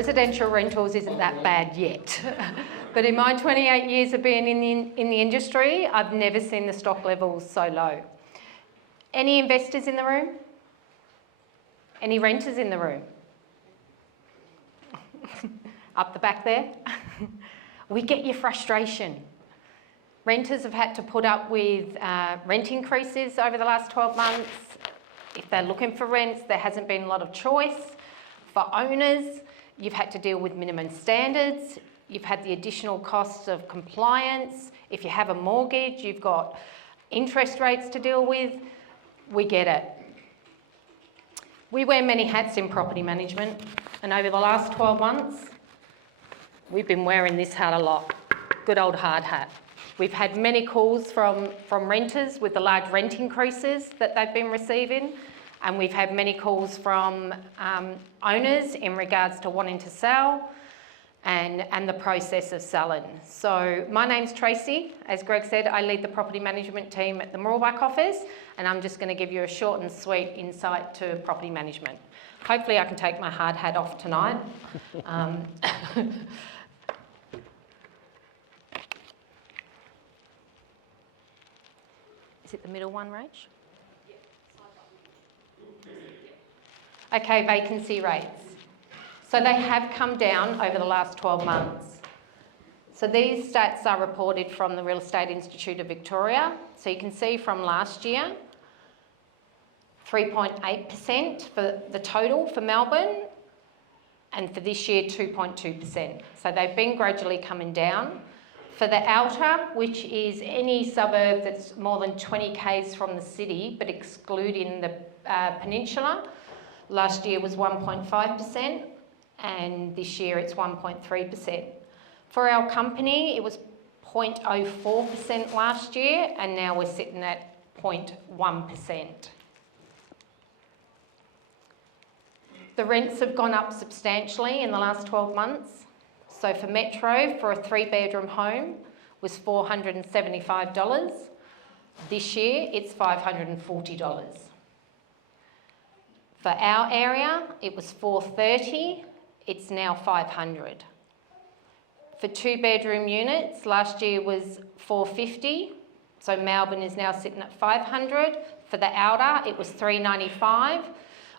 Residential rentals isn't that bad yet. But in my 28 years of being in the industry, I've never seen the stock levels so low. Any investors in the room? Any renters in the room? Up the back there? We get your frustration. Renters have had to put up with rent increases over the last 12 months. If they're looking for rents, there hasn't been a lot of choice. For owners, you've had to deal with minimum standards. You've had the additional costs of compliance. If you have a mortgage, you've got interest rates to deal with. We get it. We wear many hats in property management, and over the last 12 months, we've been wearing this hat a lot. Good old hard hat. We've had many calls from renters with the large rent increases that they've been receiving, and we've had many calls from owners in regards to wanting to sell and the process of selling. So my name's Tracey. As Greg said, I lead the property management team at the Mooroolbark office, and I'm just going to give you a short and sweet insight to property management. Hopefully I can take my hard hat off tonight. Is it the middle one, Rach? Okay, vacancy rates. So they have come down over the last 12 months. So these stats are reported from the Real Estate Institute of Victoria. So you can see from last year, 3.8% for the total for Melbourne, and for this year, 2.2%. So they've been gradually coming down. For the outer, which is any suburb that's more than 20 k's from the city, but excluding the peninsula, last year was 1.5%, and this year it's 1.3%. For our company, it was 0.04% last year, and now we're sitting at 0.1%. The rents have gone up substantially in the last 12 months. So for Metro, for a 3-bedroom home, was $475. This year, it's $540. For our area, it was $430. It's now $500. For 2-bedroom units, last year was $450. So Melbourne is now sitting at $500. For the outer, it was $395.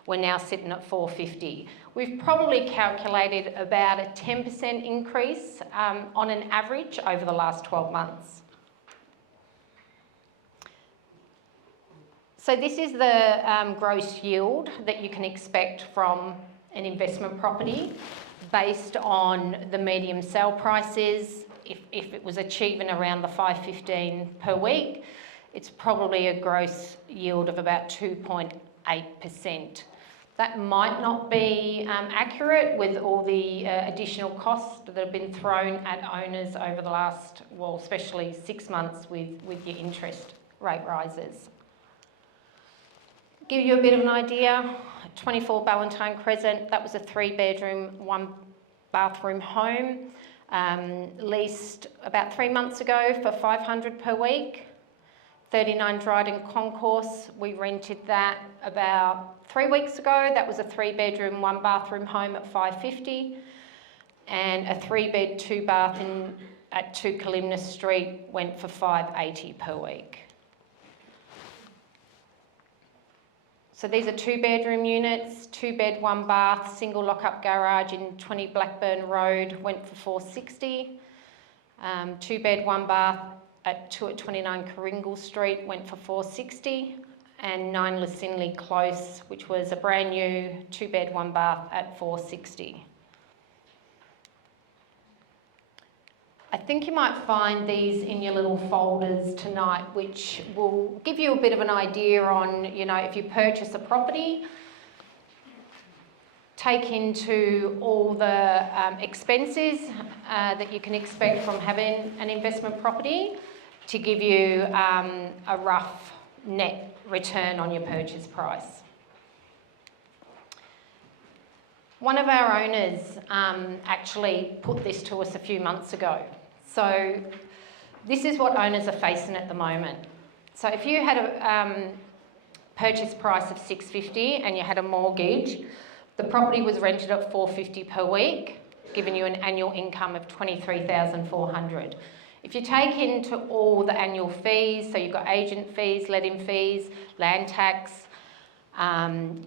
We're now sitting at $450. We've probably calculated about a 10% increase on an average over the last 12 months. So this is the gross yield that you can expect from an investment property based on the medium sale prices. If it was achieving around the $515 per week, it's probably a gross yield of about 2.8%. That might not be accurate with all the additional costs that have been thrown at owners over the last, well, especially 6 months with your interest rate rises. Give you a bit of an idea, 24 Ballantyne Crescent, that was a 3-bedroom, 1-bathroom home, leased about 3 months ago for $500 per week. 39 Dryden Concourse, we rented that about 3 weeks ago. That was a 3-bedroom, 1-bathroom home at $550, and a 3-bed, 2-bath at 2 Kalimna Street went for $580 per week. So these are 2-bedroom units, 2-bed, 1-bath, single lock-up garage in 20 Blackburn Road went for $460. 2-bed, 1-bath at 29 Coringal Street went for $460, and 9 Lucinley Close, which was a brand new 2-bed, 1-bath at $460. I think you might find these in your little folders tonight, which will give you a bit of an idea on, you know, if you purchase a property, take into all the expenses that you can expect from having an investment property to give you a rough net return on your purchase price. One of our owners actually put this to us a few months ago. So this is what owners are facing at the moment. So if you had a purchase price of $650 and you had a mortgage The property was rented at $450 per week, giving you an annual income of $23,400. If you take into all the annual fees, so you've got agent fees, letting fees, land tax,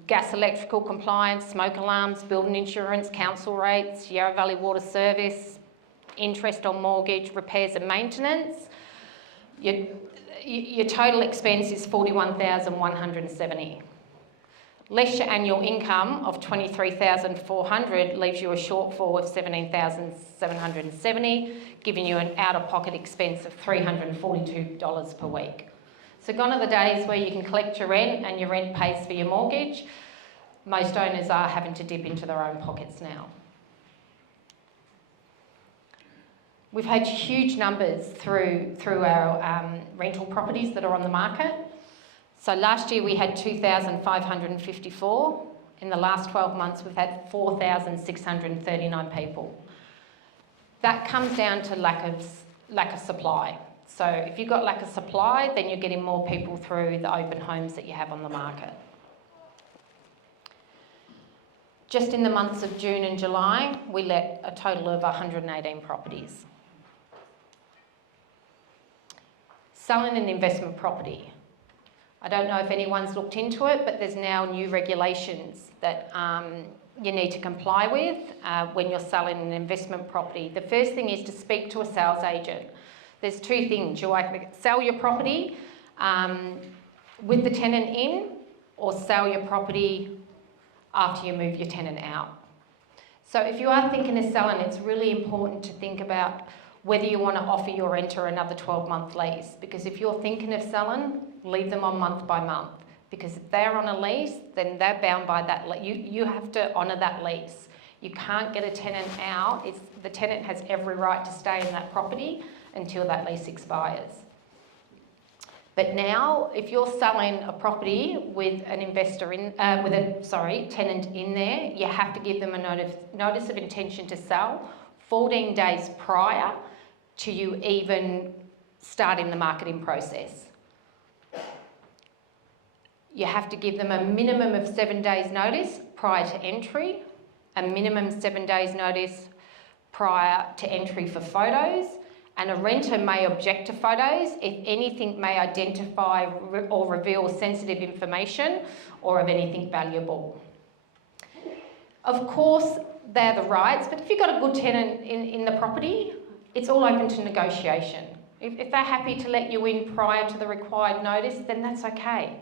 gas electrical compliance, smoke alarms, building insurance, council rates, Yarra Valley Water Service, interest on mortgage, repairs and maintenance, your total expense is $41,170. Less your annual income of $23,400 leaves you a shortfall of $17,770, giving you an out-of-pocket expense of $342 per week. So gone are the days where you can collect your rent and your rent pays for your mortgage. Most owners are having to dip into their own pockets now. We've had huge numbers through our rental properties that are on the market. So last year we had 2,554. In the last 12 months we've had 4,639 people. That comes down to lack of supply. So if you've got lack of supply, then you're getting more people through the open homes that you have on the market. Just in the months of June and July, we let a total of 118 properties. Selling an investment property. I don't know if anyone's looked into it, but there's now new regulations that you need to comply with when you're selling an investment property. The first thing is to speak to a sales agent. There's two things. You either sell your property with the tenant in, or sell your property after you move your tenant out. So if you are thinking of selling, it's really important to think about whether you want to offer your renter another 12-month lease. Because if you're thinking of selling, leave them on month by month. Because if they're on a lease, then they're bound by that. You have to honour that lease. You can't get a tenant out. The tenant has every right to stay in that property until that lease expires. But now, if you're selling a property with an tenant in there, you have to give them a notice of intention to sell 14 days prior to you even starting the marketing process. You have to give them a minimum of 7 days notice prior to entry, a minimum 7 days notice prior to entry for photos, and a renter may object to photos if anything may identify or reveal sensitive information or of anything valuable. Of course, they're the rights, but if you've got a good tenant in the property, it's all open to negotiation. If they're happy to let you in prior to the required notice, then that's okay.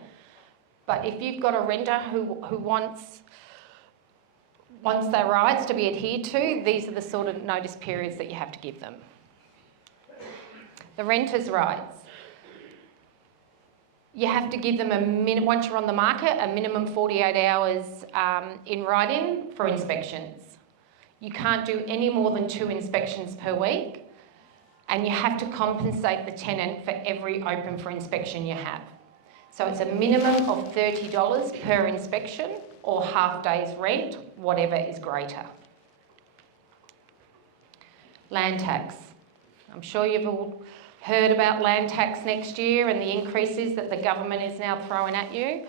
But if you've got a renter who wants their rights to be adhered to, these are the sort of notice periods that you have to give them. The renter's rights. You have to give them once you're on the market, a minimum 48 hours in writing for inspections. You can't do any more than 2 inspections per week, and you have to compensate the tenant for every open for inspection you have. So it's a minimum of $30 per inspection or half day's rent, whatever is greater. Land tax. I'm sure you've all heard about land tax next year and the increases that the government is now throwing at you.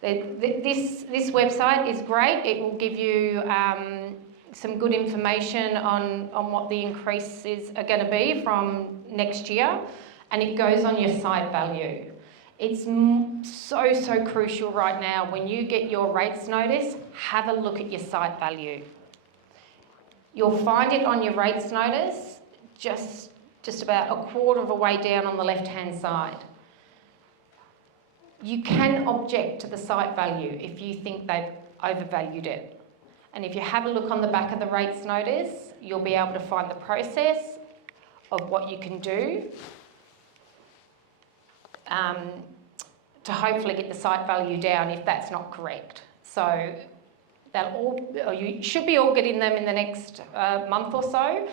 This website is great. It will give you some good information on what the increases are going to be from next year, and it goes on your site value. It's so crucial right now. When you get your rates notice, have a look at your site value. You'll find it on your rates notice just about a quarter of a way down on the left-hand side. You can object to the site value if you think they've overvalued it. And if you have a look on the back of the rates notice, you'll be able to find the process of what you can do to hopefully get the site value down if that's not correct. So you should be all getting them in the next month or so.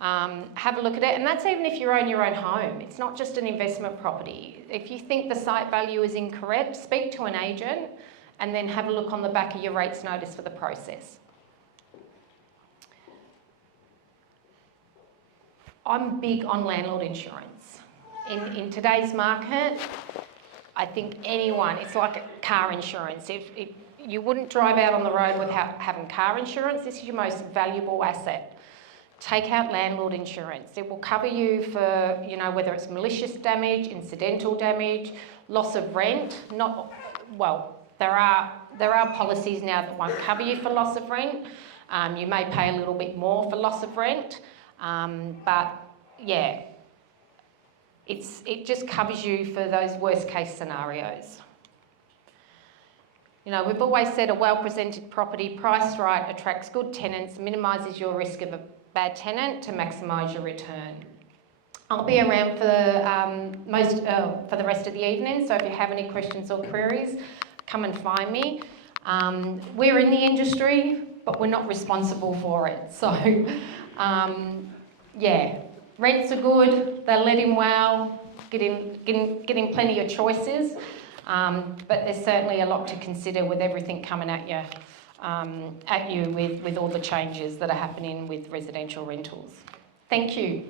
Have a look at it, and that's even if you own your own home. It's not just an investment property. If you think the site value is incorrect, speak to an agent and then have a look on the back of your rates notice for the process. I'm big on landlord insurance. In today's market, I think anyone, it's like car insurance. If you wouldn't drive out on the road without having car insurance. This is your most valuable asset. Take out landlord insurance. It will cover you for, you know, whether it's malicious damage, incidental damage, loss of rent. There are policies now that won't cover you for loss of rent. You may pay a little bit more for loss of rent, but yeah, it just covers you for those worst case scenarios. You know, we've always said a well-presented property, priced right, attracts good tenants, minimises your risk of a bad tenant to maximise your return. I'll be around for the rest of the evening, so if you have any questions or queries, come and find me. We're in the industry, but we're not responsible for it. So, yeah, rents are good, they're letting well, getting plenty of choices, but there's certainly a lot to consider with everything coming at you with all the changes that are happening with residential rentals. Thank you.